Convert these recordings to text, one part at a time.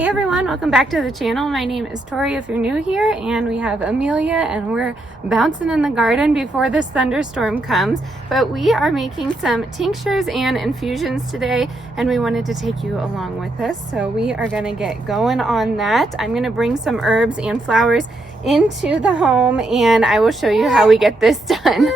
Hey everyone, welcome back to the channel. My name is Tori if you're new here, and we have Amelia and we're bouncing in the garden before this thunderstorm comes. But we are making some tinctures and infusions today, and we wanted to take you along with us. So we are gonna get going on that. I'm gonna bring some herbs and flowers into the home and I will show you how we get this done.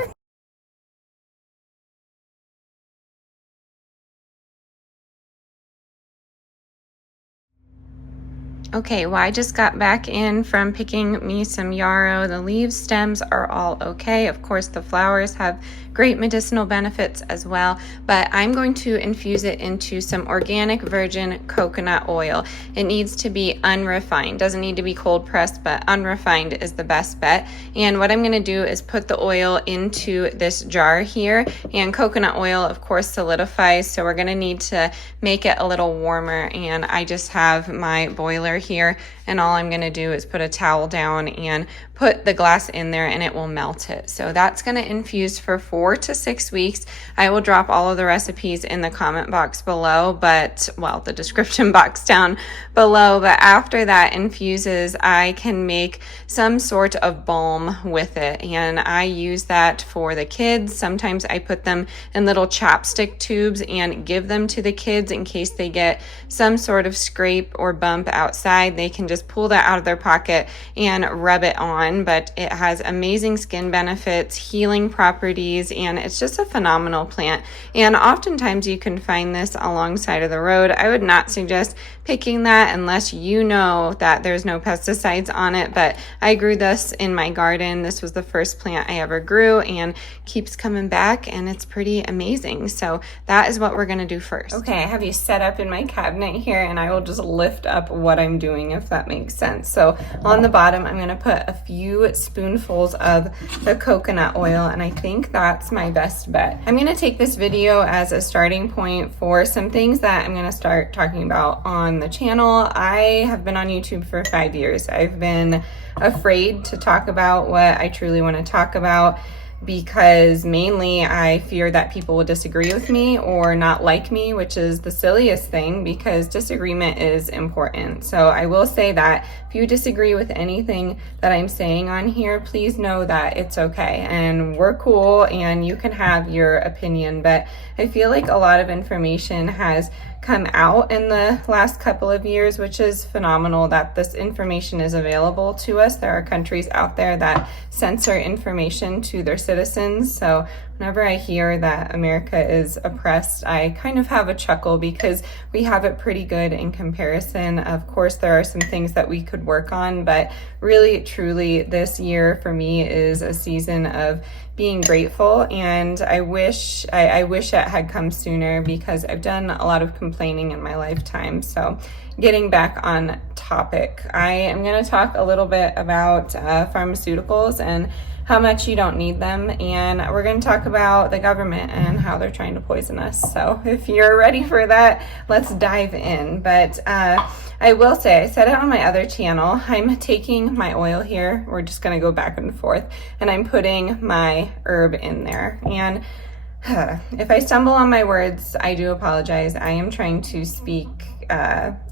Okay, well, I just got back in from picking me some yarrow. The leaves, stems are all okay. Of course, the flowers have great medicinal benefits as well, but I'm going to infuse it into some organic virgin coconut oil. It needs to be unrefined. Doesn't need to be cold pressed, but unrefined is the best bet. And what I'm going to do is put the oil into this jar here, and coconut oil, of course, solidifies, so we're going to need to make it a little warmer. And I just have my boiler here, and all I'm going to do is put a towel down and put the glass in there and it will melt it. So that's going to infuse for 4 to 6 weeks. I will drop all of the recipes in the comment box below, but well, the description box down below. But after that infuses, I can make some sort of balm with it, and I use that for the kids. Sometimes I put them in little chapstick tubes and give them to the kids in case they get some sort of scrape or bump outside. They can just pull that out of their pocket and rub it on. But it has amazing skin benefits, healing properties, and it's just a phenomenal plant. And oftentimes you can find this alongside of the road. I would not suggest picking that unless you know that there's no pesticides on it, but I grew this in my garden. This was the first plant I ever grew and keeps coming back, and it's pretty amazing. So that is what we're going to do first. Okay, I have you set up in my cabinet here, and I will just lift up what I'm doing if that makes sense. So on the bottom, I'm going to put a few spoonfuls of the coconut oil, and I think that's my best bet. I'm going to take this video as a starting point for some things that I'm going to start talking about on the channel. I have been on YouTube for 5 years. I've been afraid to talk about what I truly want to talk about, because mainly I fear that people will disagree with me or not like me, which is the silliest thing, because disagreement is important. So I will say that if you disagree with anything that I'm saying on here, please know that it's okay and we're cool and you can have your opinion. But I feel like a lot of information has come out in the last couple of years, which is phenomenal that this information is available to us. There are countries out there that censor information to their citizens. So whenever I hear that America is oppressed, I kind of have a chuckle because we have it pretty good in comparison. Of course, there are some things that we could work on, but really, truly, this year for me is a season of being grateful, and I wish it had come sooner, because I've done a lot of complaining in my lifetime. So getting back on topic, I am going to talk a little bit about pharmaceuticals and how much you don't need them, and we're going to talk about the government and how they're trying to poison us. So if you're ready for that, let's dive in. But I will say, I said it on my other channel, I'm taking my oil here, we're just going to go back and forth, and I'm putting my herb in there. And if I stumble on my words, I do apologize. I am trying to speak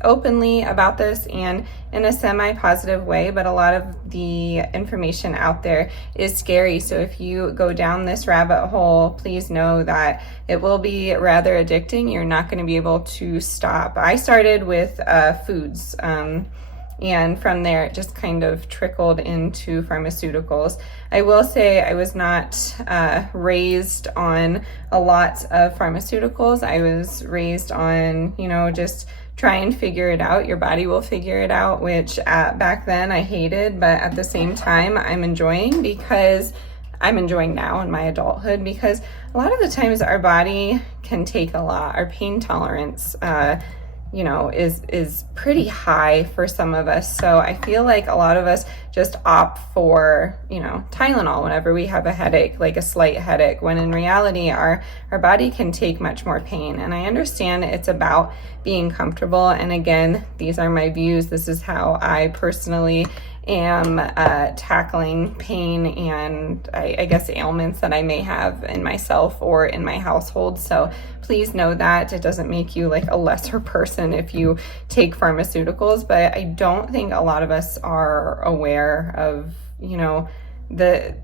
openly about this and in a semi-positive way, but a lot of the information out there is scary. So if you go down this rabbit hole, please know that it will be rather addicting. You're not going to be able to stop. I started with foods, and from there it just kind of trickled into pharmaceuticals. I will say I was not raised on a lot of pharmaceuticals. I was raised on, just try and figure it out. Your body will figure it out, which back then I hated, but at the same time I'm enjoying, because I'm enjoying now in my adulthood, because a lot of the times our body can take a lot. Our pain tolerance is pretty high for some of us. So I feel like a lot of us just opt for, Tylenol whenever we have a headache, like a slight headache, when in reality our body can take much more pain. And I understand it's about being comfortable. And again, these are my views. This is how I personally am tackling pain and I guess ailments that I may have in myself or in my household. So please know that it doesn't make you like a lesser person if you take pharmaceuticals, but I don't think a lot of us are aware of, you know, the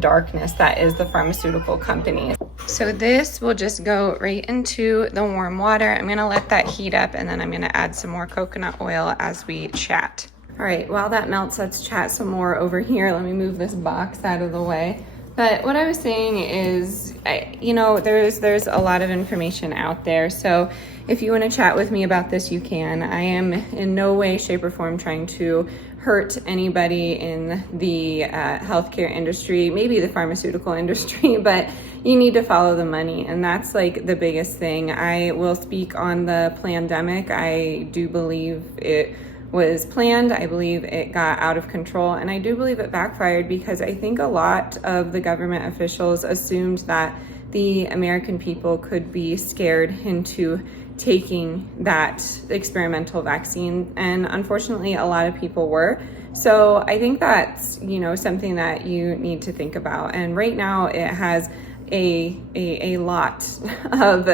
darkness that is the pharmaceutical company. So this will just go right into the warm water. I'm gonna let that heat up, and then I'm gonna add some more coconut oil as we chat. All right, while that melts, let's chat some more over here. Let me move this box out of the way. But what I was saying is, you know, there's a lot of information out there. So if you want to chat with me about this, you can. I am in no way, shape, or form trying to hurt anybody in the healthcare industry, maybe the pharmaceutical industry, but you need to follow the money. And that's like the biggest thing. I will speak on the pandemic. I do believe it was planned. I believe it got out of control, and I do believe it backfired because I think a lot of the government officials assumed that the American people could be scared into taking that experimental vaccine, and unfortunately a lot of people were. So I think that's, you know, something that you need to think about. And right now it has a lot of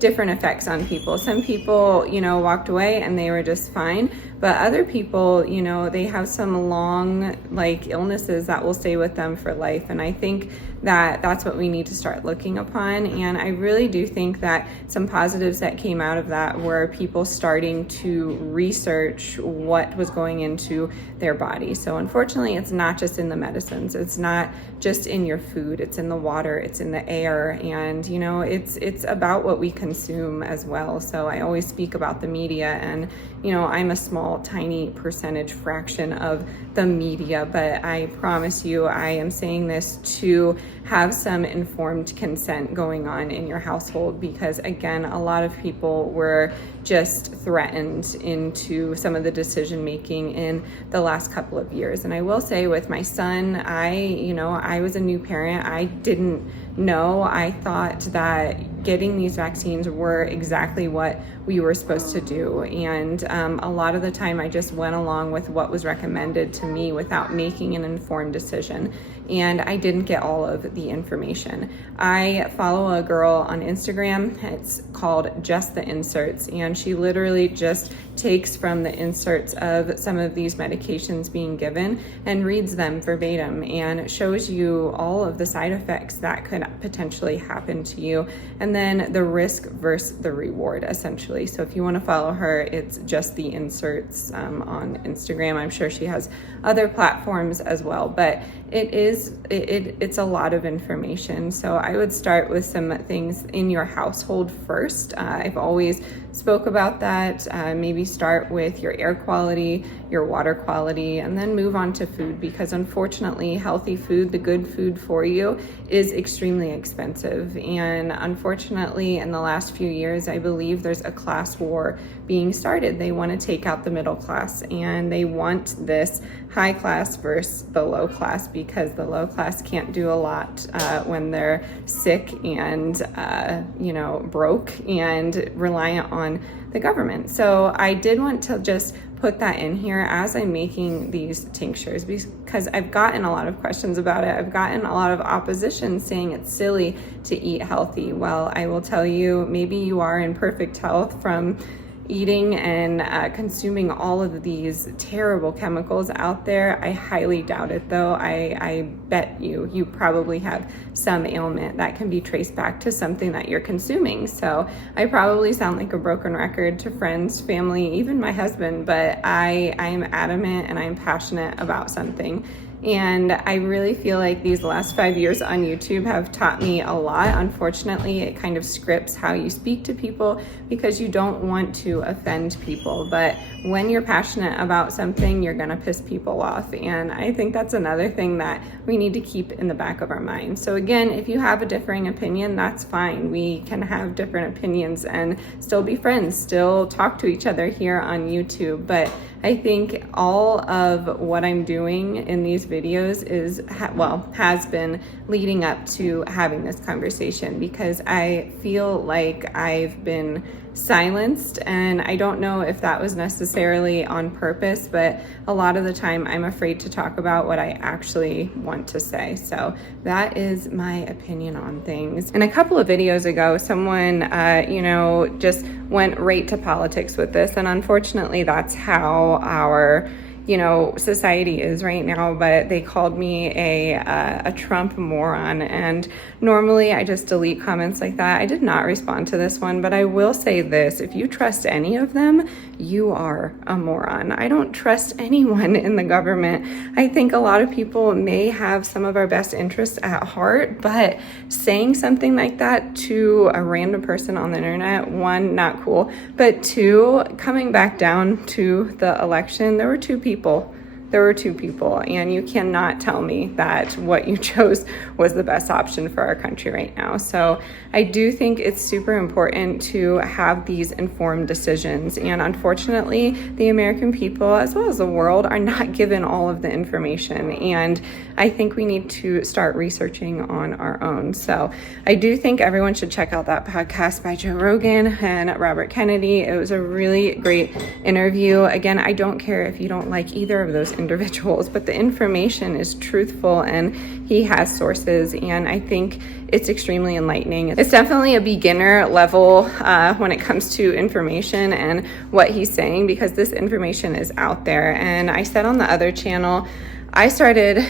different effects on people. Some people, you know, walked away and they were just fine, but other people, you know, they have some long like illnesses that will stay with them for life. And I think that that's what we need to start looking upon. And I really do think that some positives that came out of that were people starting to research what was going into their body. So unfortunately, it's not just in the medicines. It's not just in your food. It's in the water. It's in the air. And, you know, it's about what we consume as well. So I always speak about the media, and, you know, I'm a small, tiny percentage fraction of the media, but I promise you, I am saying this to have some informed consent going on in your household, because again, a lot of people were just threatened into some of the decision making in the last couple of years. And I will say with my son, I was a new parent. I didn't know. I thought that getting these vaccines were exactly what we were supposed to do. And a lot of the time I just went along with what was recommended to me without making an informed decision. And I didn't get all of the information. I follow a girl on Instagram. It's called Just the Inserts. And she literally just takes from the inserts of some of these medications being given and reads them verbatim and shows you all of the side effects that could potentially happen to you, and then the risk versus the reward, essentially. So if you want to follow her, it's Just the Inserts on Instagram. I'm sure she has other platforms as well, but it's a lot of information. So I would start with some things in your household first. I've always spoke about that. Maybe start with your air quality, your water quality, and then move on to food, because unfortunately healthy food, the good food for you, is extremely expensive. And unfortunately in the last few years, I believe there's a class war being started. They want to take out the middle class, and they want this high class versus the low class, because the low class can't do a lot when they're sick and broke and reliant on the government. So I did want to just put that in here as I'm making these tinctures, because I've gotten a lot of questions about it. I've gotten a lot of opposition saying it's silly to eat healthy. Well, I will tell you, maybe you are in perfect health from eating and consuming all of these terrible chemicals out there. I highly doubt it, though. I bet you probably have some ailment that can be traced back to something that you're consuming. So I probably sound like a broken record to friends, family, even my husband, but I am adamant and I'm passionate about something. And I really feel like these last 5 years on YouTube have taught me a lot. Unfortunately, it kind of scripts how you speak to people because you don't want to offend people. But when you're passionate about something, you're gonna piss people off. And I think that's another thing that we need to keep in the back of our mind. So again, if you have a differing opinion, that's fine. We can have different opinions and still be friends, still talk to each other here on YouTube. But I think all of what I'm doing in these videos has been leading up to having this conversation, because I feel like I've been silenced, and I don't know if that was necessarily on purpose, but a lot of the time I'm afraid to talk about what I actually want to say. So that is my opinion on things. And a couple of videos ago, someone just went right to politics with this, and unfortunately that's how our society is right now. But they called me a Trump moron, and normally I just delete comments like that. I did not respond to this one, but I will say this: if you trust any of them, you are a moron. I don't trust anyone in the government. I think a lot of people may have some of our best interests at heart, but saying something like that to a random person on the internet, one, not cool, but two, coming back down to the election, there were two people, and you cannot tell me that what you chose was the best option for our country right now. So I do think it's super important to have these informed decisions, and unfortunately the American people, as well as the world, are not given all of the information, and I think we need to start researching on our own. So I do think everyone should check out that podcast by Joe Rogan and Robert Kennedy. It was a really great interview. Again, I don't care if you don't like either of those individuals, but the information is truthful and he has sources, and I think it's extremely enlightening. It's definitely a beginner level when it comes to information and what he's saying, because this information is out there. And I said on the other channel, I started,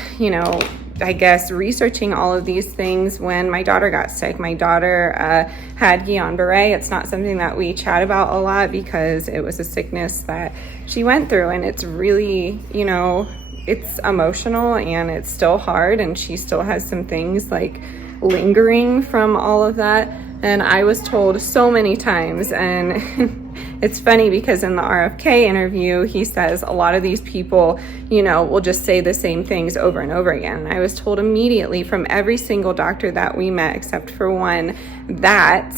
researching all of these things when my daughter got sick. My daughter had Guillain-Barré. It's not something that we chat about a lot because it was a sickness that she went through, and it's really, it's emotional and it's still hard, and she still has some things like lingering from all of that. And I was told so many times, and it's funny because in the RFK interview, he says a lot of these people, will just say the same things over and over again. And I was told immediately from every single doctor that we met, except for one, that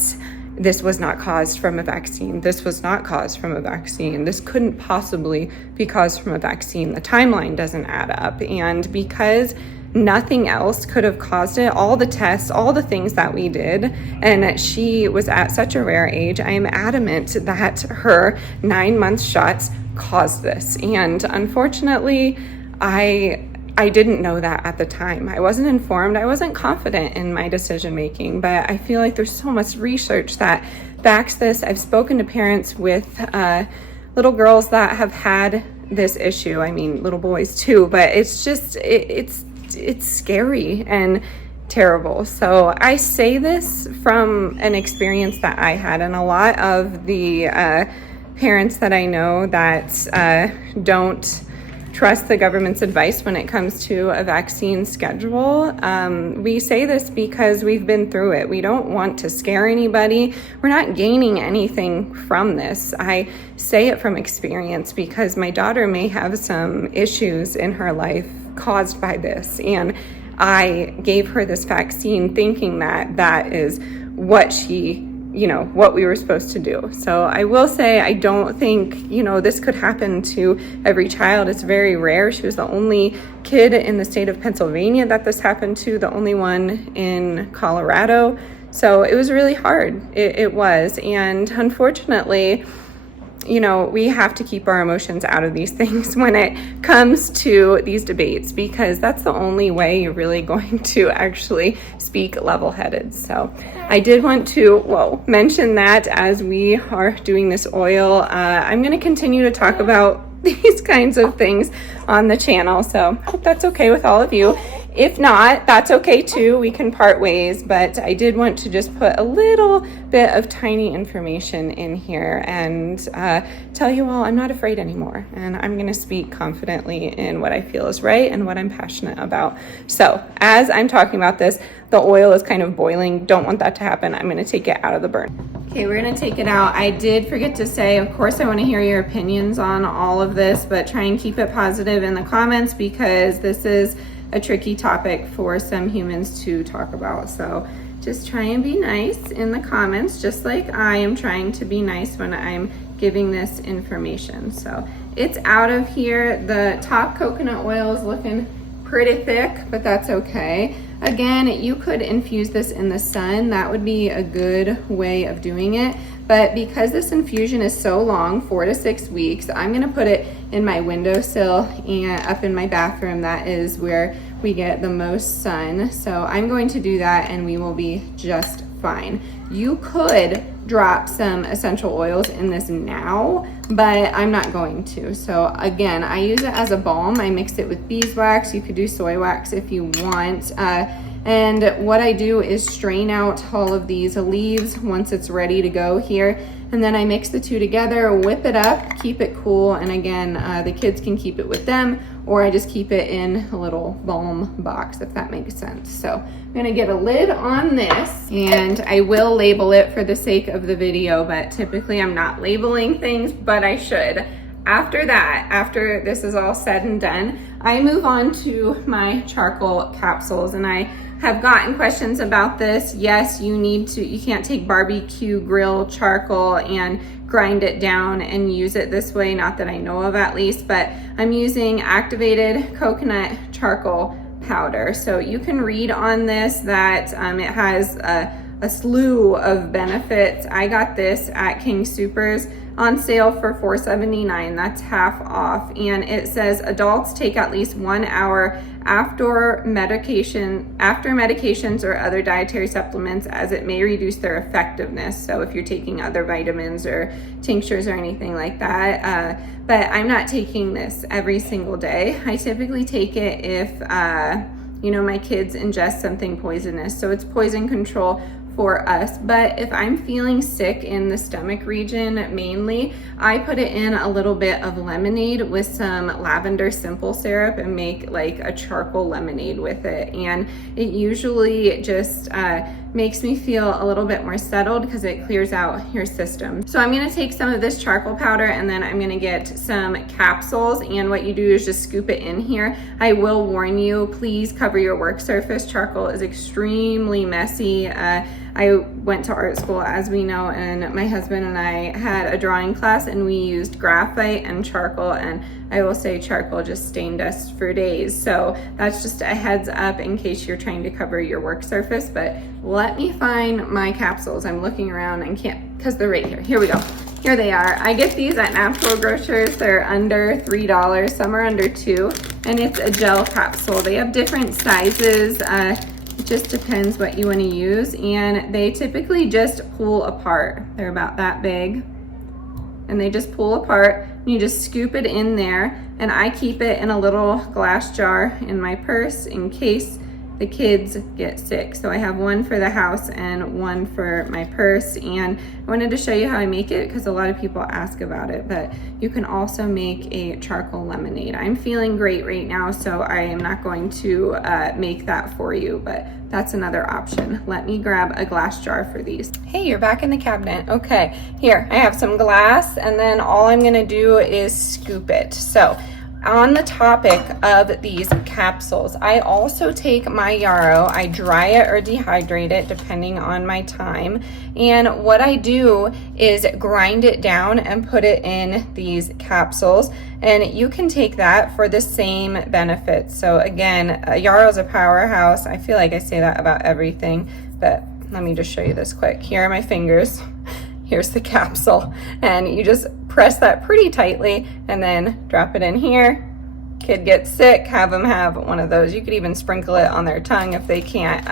this was not caused from a vaccine. This was not caused from a vaccine. This couldn't possibly be caused from a vaccine. The timeline doesn't add up. And because nothing else could have caused it, all the tests, all the things that we did, and she was at such a rare age, I am adamant that her 9-month shots caused this. And unfortunately, I didn't know that at the time. I wasn't informed. I wasn't confident in my decision making, but I feel like there's so much research that backs this. I've spoken to parents with little girls that have had this issue. I mean, little boys too, but it's just, it's scary and terrible. So I say this from an experience that I had, and a lot of the parents that I know that don't trust the government's advice when it comes to a vaccine schedule. We say this because we've been through it. We don't want to scare anybody. We're not gaining anything from this. I say it from experience because my daughter may have some issues in her life caused by this, and I gave her this vaccine thinking that that is what what we were supposed to do. So I will say, I don't think, this could happen to every child. It's very rare. She was the only kid in the state of Pennsylvania that this happened to, the only one in Colorado. So it was really hard. It was. And unfortunately, we have to keep our emotions out of these things when it comes to these debates, because that's the only way you're really going to actually speak level-headed. So I did want to, mention that as we are doing this oil, I'm going to continue to talk about these kinds of things on the channel. So I hope that's okay with all of you. If not, that's okay too. We can part ways, but I did want to just put a little bit of tiny information in here and tell you all I'm not afraid anymore, and I'm going to speak confidently in what I feel is right and what I'm passionate about. So as I'm talking about this, the oil is kind of boiling. Don't want that to happen. I'm going to take it out of the burn. Okay, we're going to take it out. I did forget to say, of course, I want to hear your opinions on all of this, but try and keep it positive in the comments, because this is a tricky topic for some humans to talk about. So just try and be nice in the comments, just like I am trying to be nice when I'm giving this information. So it's out of here. The top coconut oil is looking pretty thick, but that's okay. Again, you could infuse this in the sun. That would be a good way of doing it. But because this infusion is so long, 4 to 6 weeks, I'm gonna put it in my windowsill and up in my bathroom. That is where we get the most sun. So I'm going to do that and we will be just fine. You could drop some essential oils in this now, but I'm not going to. So again, I use it as a balm. I mix it with beeswax. You could do soy wax if you want. And what I do is strain out all of these leaves once it's ready to go here. And then I mix the two together, whip it up, keep it cool. And again, the kids can keep it with them, or I just keep it in a little balm box, if that makes sense. So I'm gonna get a lid on this, and I will label it for the sake of the video, but typically I'm not labeling things, but I should. After that, after this is all said and done, I move on to my charcoal capsules, and I have gotten questions about this. Yes, you can't take barbecue grill charcoal and grind it down and use it this way, not that I know of at least, but I'm using activated coconut charcoal powder. So you can read on this that it has a slew of benefits. I got this at King Soopers on sale for $4.79. That's half off. And it says adults take at least 1 hour after medications or other dietary supplements, as it may reduce their effectiveness. So if you're taking other vitamins or tinctures or anything like that, but I'm not taking this every single day. I typically take it if my kids ingest something poisonous. So it's poison control for us. But if I'm feeling sick in the stomach region mainly, I put it in a little bit of lemonade with some lavender simple syrup and make like a charcoal lemonade with it. And it usually just makes me feel a little bit more settled because it clears out your system. So I'm gonna take some of this charcoal powder and then I'm gonna get some capsules, and what you do is just scoop it in here. I will warn you, please cover your work surface. Charcoal is extremely messy. I went to art school, as we know, and my husband and I had a drawing class and we used graphite and charcoal, and I will say charcoal just stained us for days. So that's just a heads up in case you're trying to cover your work surface. But let me find my capsules. I'm looking around and can't, because they're right here. Here we go. Here they are. I get these at Natural Grocers. They're under $3, some are under $2, and it's a gel capsule. They have different sizes. It just depends what you want to use, and they typically just pull apart. They're about that big, and they just pull apart, and you just scoop it in there, and I keep it in a little glass jar in my purse in case the kids get sick. So I have one for the house and one for my purse, and I wanted to show you how I make it because a lot of people ask about it. But you can also make a charcoal lemonade. I'm feeling great right now, so I am not going to make that for you, but that's another option. Let me grab a glass jar for these. Hey, you're back in the cabinet. Okay, here, I have some glass, and then all I'm gonna do is scoop it. So on the topic of these capsules, I also take my yarrow, I dry it or dehydrate it depending on my time, and what I do is grind it down and put it in these capsules, and you can take that for the same benefits. So again, yarrow's a powerhouse. I feel like I say that about everything, but let me just show you this quick. Here are my fingers. Here's the capsule, and you just press that pretty tightly and then drop it in here. Kid gets sick, have them have one of those. You could even sprinkle it on their tongue if they can't,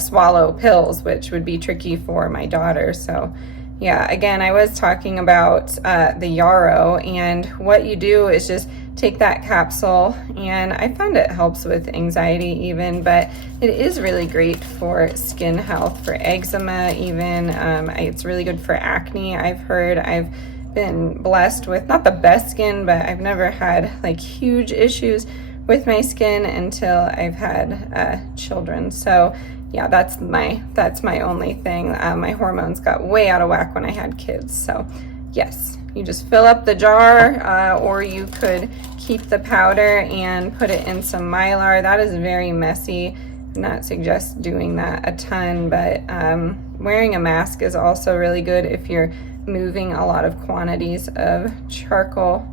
swallow pills, which would be tricky for my daughter. So yeah, again, I was talking about the yarrow, and what you do is just take that capsule, and I find it helps with anxiety even, but it is really great for skin health, for eczema even. It's really good for acne. I've heard. I've been blessed with not the best skin, but I've never had like huge issues with my skin until I've had children. So yeah, that's my only thing. My hormones got way out of whack when I had kids. So yes, you just fill up the jar, or you could keep the powder and put it in some Mylar. That is very messy. I'm not suggest doing that a ton, but wearing a mask is also really good if you're moving a lot of quantities of charcoal.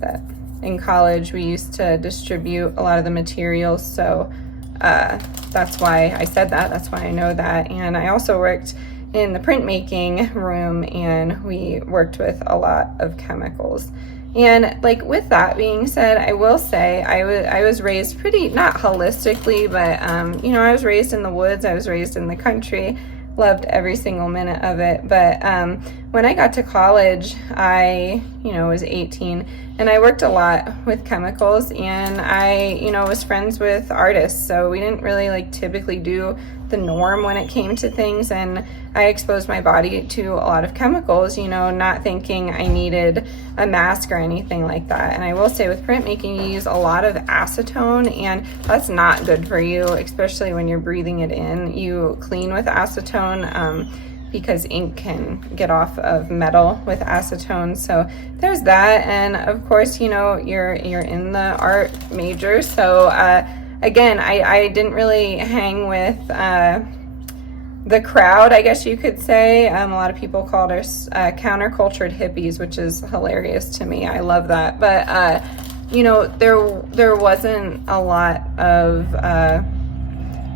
But in college, we used to distribute a lot of the materials, so that's why I said that. That's why I know that. And I also worked in the printmaking room, and we worked with a lot of chemicals. And like, with that being said, I will say I was raised pretty, not holistically, but you know, I was raised in the woods, I was raised in the country, loved every single minute of it. But when I got to college, I, you know, was 18, and I worked a lot with chemicals, and I, you know, was friends with artists, so we didn't really like typically do the norm when it came to things, and I exposed my body to a lot of chemicals, you know, not thinking I needed a mask or anything like that. And I will say, with printmaking, you use a lot of acetone, and that's not good for you, especially when you're breathing it in. You clean with acetone because ink can get off of metal with acetone. So there's that. And of course, you know, you're in the art major, so again, I didn't really hang with the crowd, I guess you could say. A lot of people called us countercultured hippies, which is hilarious to me. I love that. But you know, there wasn't a lot of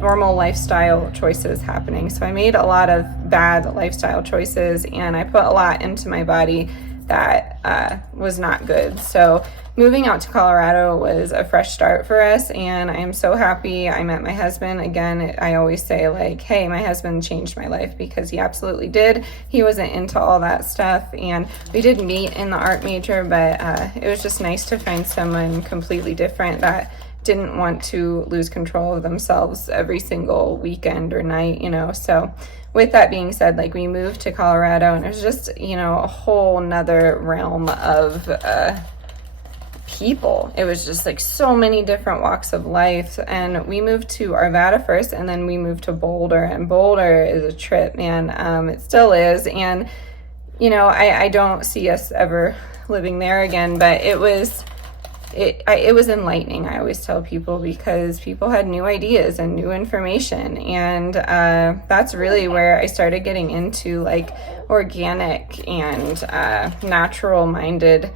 normal lifestyle choices happening. So I made a lot of bad lifestyle choices, and I put a lot into my body that was not good. So moving out to Colorado was a fresh start for us, and I am so happy I met my husband. Again, I always say, like, hey, my husband changed my life, because he absolutely did. He wasn't into all that stuff, and we did meet in the art major, but it was just nice to find someone completely different that didn't want to lose control of themselves every single weekend or night, you know. So with that being said, like, we moved to Colorado, and it was just, you know, a whole nother realm of people. It was just like so many different walks of life. And we moved to Arvada first, and then we moved to Boulder, and Boulder is a trip, man. It still is. And, you know, I don't see us ever living there again, but it was enlightening, I always tell people, because people had new ideas and new information, and that's really where I started getting into like organic and natural minded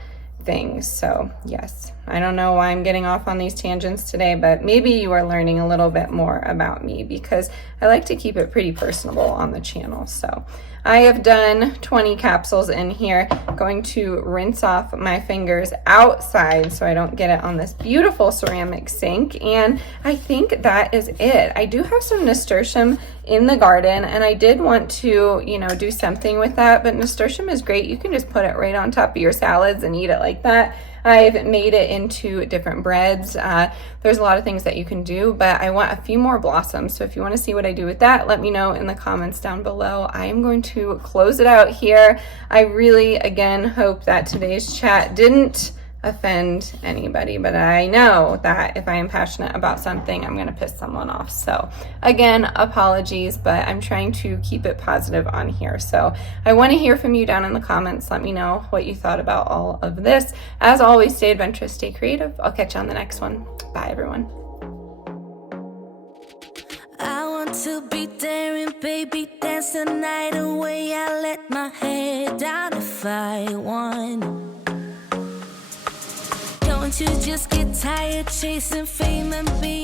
things. So yes, I don't know why I'm getting off on these tangents today, but maybe you are learning a little bit more about me, because I like to keep it pretty personable on the channel. So I have done 20 capsules in here. I'm going to rinse off my fingers outside so I don't get it on this beautiful ceramic sink, and I think that is it. I do have some nasturtium in the garden, and I did want to, you know, do something with that, but nasturtium is great. You can just put it right on top of your salads and eat it like that. I've made it into different breads. There's a lot of things that you can do, but I want a few more blossoms. So if you want to see what I do with that, let me know in the comments down below. I am going to close it out here. I really, again, hope that today's chat didn't offend anybody, but I know that if I am passionate about something, I'm going to piss someone off. So again, apologies, but I'm trying to keep it positive on here. So I want to hear from you down in the comments. Let me know what you thought about all of this. As always, stay adventurous, stay creative. I'll catch you on the next one. Bye, everyone. I want to be daring, baby, dance the night away. I let my head down if I want. Don't you just get tired chasing fame and being